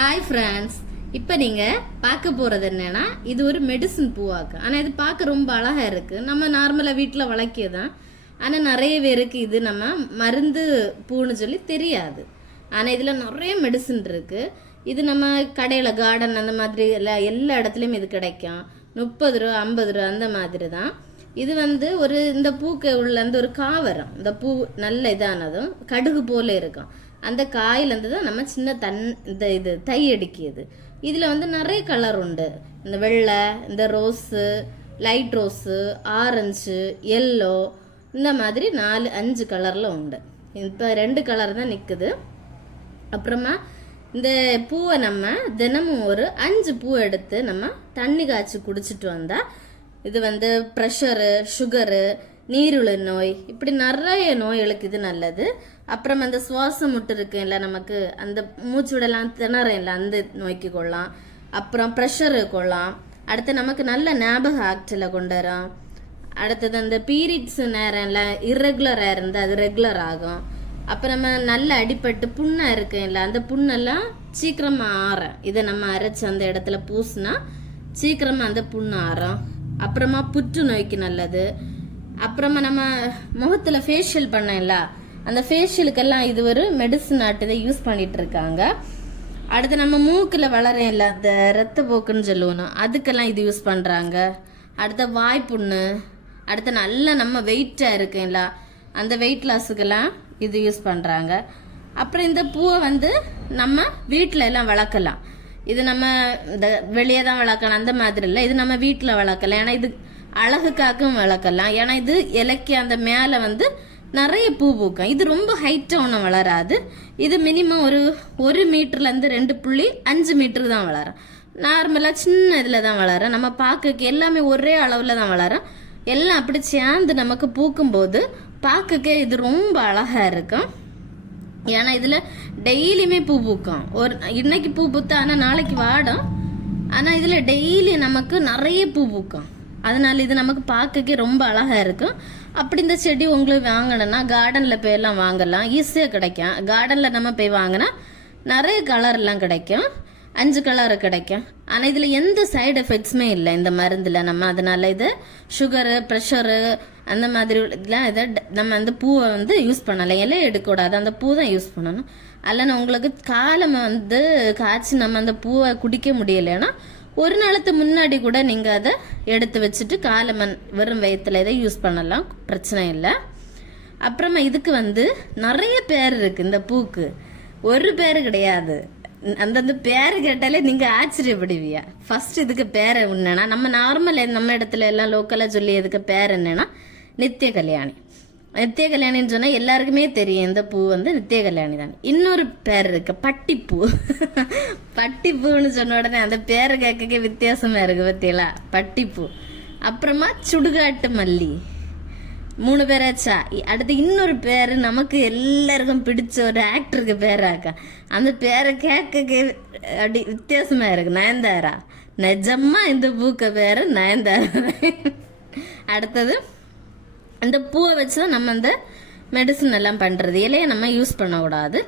Hi friends இப்போ நீங்கள் பார்க்க போகிறது என்னென்னா இது ஒரு மெடிசன் பூவாக்கு. ஆனால் இது பார்க்க ரொம்ப அழகாக இருக்குது நம்ம நார்மலாக வீட்டில் வளர்க்கியதான் ஆனால் நிறைய பேருக்கு இது நம்ம மருந்து பூன்னு சொல்லி தெரியாது. ஆனால் இதில் நிறைய மெடிசன் இருக்குது இது நம்ம கடையில் கார்டன் அந்த மாதிரி எல்லா எல்லா இடத்துலையும் இது கிடைக்கும். முப்பது ரூபா ஐம்பது ரூபா அந்த மாதிரி தான் இது வந்து ஒரு இந்த பூக்கு உள்ள அந்த ஒரு காவரம். இந்த பூ நல்ல இதானதும் கடுகு போல இருக்கும். அந்த காயிலேருந்து தான் நம்ம சின்ன தன் இந்த இது தை அடிக்கியது. இதில் வந்து நிறைய கலர் உண்டு. இந்த வெள்ளை இந்த rose light rose orange yellow இந்த மாதிரி நாலு அஞ்சு கலரில் உண்டு. இப்போ ரெண்டு கலர் தான் நிற்குது அப்புறமா இந்த பூவை நம்ம தினமும் ஒரு அஞ்சு பூ எடுத்து நம்ம தண்ணி காய்ச்சி குடிச்சிட்டு வந்தால் இது வந்து ப்ரெஷரு சுகரு நீருளு நோய் இப்படி நிறைய நோய்களுக்கு இது நல்லது. அப்புறம் அந்த சுவாசம் முட்டு இருக்குல்ல நமக்கு அந்த மூச்சு விடலாம் இல்லை அந்த நோய்க்கு கொள்ளலாம். அப்புறம் ப்ரெஷரு கொள்ளலாம். அடுத்து நமக்கு நல்ல ஞாபக ஆக்டில் கொண்டு வரும். அடுத்தது அந்த பீரியட்ஸ் நேரம்ல இர்ரெகுலராக இருந்தால் அது ரெகுலர் ஆகும். அப்போ நம்ம நல்ல அடிப்பட்டு புண்ணாக இருக்குல்ல அந்த புண்ணெல்லாம் சீக்கிரமாக ஆறும். இதை நம்ம அரைச்சி அந்த இடத்துல பூசினா சீக்கிரமாக அந்த புண்ணு ஆறும். அப்புறமா புற்றுநோய்க்கு நல்லது. அப்புறமா நம்ம முகத்தில் ஃபேஷியல் பண்ணல அந்த ஃபேஷியலுக்கெல்லாம் இது ஒரு மெடிசன் ஆட்டு யூஸ் பண்ணிட்டு இருக்காங்க அடுத்து நம்ம மூக்கில் வளரும் இல்லை அந்த ரத்த போக்குன்னு சொல்லுவோம் அதுக்கெல்லாம் இது யூஸ் பண்ணுறாங்க அடுத்த வாய்ப்புண்ணு அடுத்து நல்லா நம்ம வெயிட்டாக இருக்குங்களா அந்த வெயிட் லாஸுக்கெல்லாம் இது யூஸ் பண்ணுறாங்க அப்புறம் இந்த பூவை வந்து நம்ம வீட்டில் எல்லாம் வளர்க்கலாம். இது நம்ம இந்த வெளியே தான் வளர்க்கலாம் அந்த மாதிரி இல்லை. இது நம்ம வீட்டில் வளர்க்கலாம். ஏன்னா இது அழகுக்காகவும் வளர்க்கலாம். ஏன்னா இது இலைக்கு அந்த மேலே வந்து நிறைய பூ பூக்கும். இது ரொம்ப ஹைட்டாக ஒன்றும் வளராது. இது மினிமம் ஒரு ஒரு மீட்டர்லேருந்து ரெண்டு புள்ளி அஞ்சு மீட்டர் தான் வளரும். நார்மலாக சின்ன இதில் தான் வளரும். நம்ம பார்க்க எல்லாமே ஒரே அளவில் தான் வளரும். எல்லாம் அப்படி சேர்ந்து நமக்கு பூக்கும்போது பார்க்கக்கே இது ரொம்ப அழகாக இருக்கும். ஏன்னா இதில் டெய்லியுமே பூ பூக்கும். ஒரு இன்னைக்கு பூ பூத்தா ஆனால் நாளைக்கு வாடும். ஆனால் இதில் டெய்லி நமக்கு நிறைய பூ பூக்கும். அதனால் இது நமக்கு பார்க்கக்கே ரொம்ப அழகாக இருக்கும் அப்படி இந்த செடி உங்களுக்கு வாங்கணும்னா கார்டனில் போயெல்லாம் வாங்கலாம். ஈஸியாக கிடைக்கும். கார்டனில் நம்ம போய் வாங்கினா நிறைய கலர்லாம் கிடைக்கும். அஞ்சு கலர் கிடைக்கும். ஆனால் இதில் எந்த சைடு எஃபெக்ட்ஸுமே இல்லை. இந்த மருந்தில் நம்ம அதனால் இது சுகரு ப்ரெஷரு அந்த மாதிரி இதெல்லாம் இதை ட- நம்ம அந்த பூவை வந்து யூஸ் பண்ணலாம். இலையை எடுக்கக்கூடாது. அந்த பூ தான் யூஸ் பண்ணணும். அல்லனா உங்களுக்கு காலம் வந்து காய்ச்சி நம்ம அந்த பூவை குடிக்க முடியலைன்னா ஒரு நாளுக்கு முன்னாடி கூட நீங்கள் அதை எடுத்து வச்சுட்டு காலமன் வெறும் வயத்தில் இதை யூஸ் பண்ணலாம். பிரச்சனை இல்லை. அப்புறமா இதுக்கு வந்து நிறைய பேர் இருக்குது இந்த பூக்கு. ஒரு பேர் கிடையாது. அந்தந்த பேர் கேட்டாலே நீங்கள் ஆச்சரியப்படுவியா ஃபர்ஸ்ட் இதுக்கு பேர் என்னன்னா நம்ம நார்மல் நம்ம இடத்துல எல்லாம் லோக்கலாக சொல்லி இதுக்கு பேர் என்னன்னா நித்திய கல்யாணி. நித்திய கல்யாணின்னு சொன்னால் எல்லாருக்குமே தெரியும். இந்த பூ வந்து நித்திய கல்யாணி தான். இன்னொரு பேர் இருக்கு. பட்டிப்பூ. பட்டிப்பூன்னு சொன்ன உடனே அந்த பேரை கேட்க வித்தியாசமாக இருக்குது பார்த்தீங்களா பட்டிப்பூ. அப்புறமா சுடுகாட்டு மல்லி. மூணு பேராச்சா இ- அடுத்து இன்னொரு பேர் நமக்கு எல்லாருக்கும் பிடிச்ச ஒரு ஆக்டருக்கு பேராக்கா அந்த பேரை கேட்க அப்படி வித்தியாசமாக இருக்கு. நயன்தாரா? நிஜமாக இந்த பூக்க பேர் நயன்தாரா? அடுத்தது அந்த பூவை வச்சு தான் நம்ம அந்த மெடிசன் எல்லாம் பண்ணுறது இலையை நம்ம யூஸ் பண்ணக்கூடாது.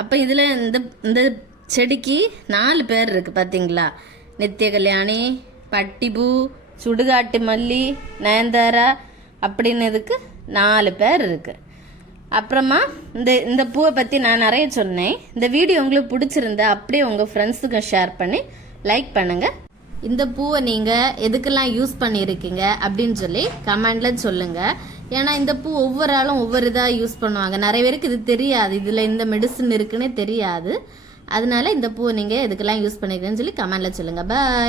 அப்போ இதில் இந்த இந்த செடிக்கு நாலு பேர் இருக்குது பார்த்தீங்களா நித்திய கல்யாணி பட்டிப்பூ சுடுகாட்டு மல்லி நயன்தாரா அப்படின்னதுக்கு நாலு பேர் இருக்குது அப்புறமா இந்த இந்த பூவை பற்றி நான் நிறைய சொன்னேன். இந்த வீடியோ உங்களுக்கு பிடிச்சிருந்தா அப்படியே உங்கள் ஃப்ரெண்ட்ஸுக்கும் ஷேர் பண்ணி லைக் பண்ணுங்கள் இந்த பூவை நீங்கள் எதுக்கெல்லாம் யூஸ் பண்ணியிருக்கீங்க அப்படின்னு சொல்லி கமெண்டில் சொல்லுங்கள் ஏன்னா இந்த பூ ஒவ்வொரு ஆளும் ஒவ்வொரு இதாக யூஸ் பண்ணுவாங்க. நிறைய பேருக்கு இது தெரியாது. இதில் இந்த மெடிசன் இருக்குன்னே தெரியாது. அதனால இந்த பூவை நீங்கள் இதுக்கெல்லாம் யூஸ் பண்ணிக்கிறேன்னு சொல்லி கமெண்டில் சொல்லுங்கள் பாய்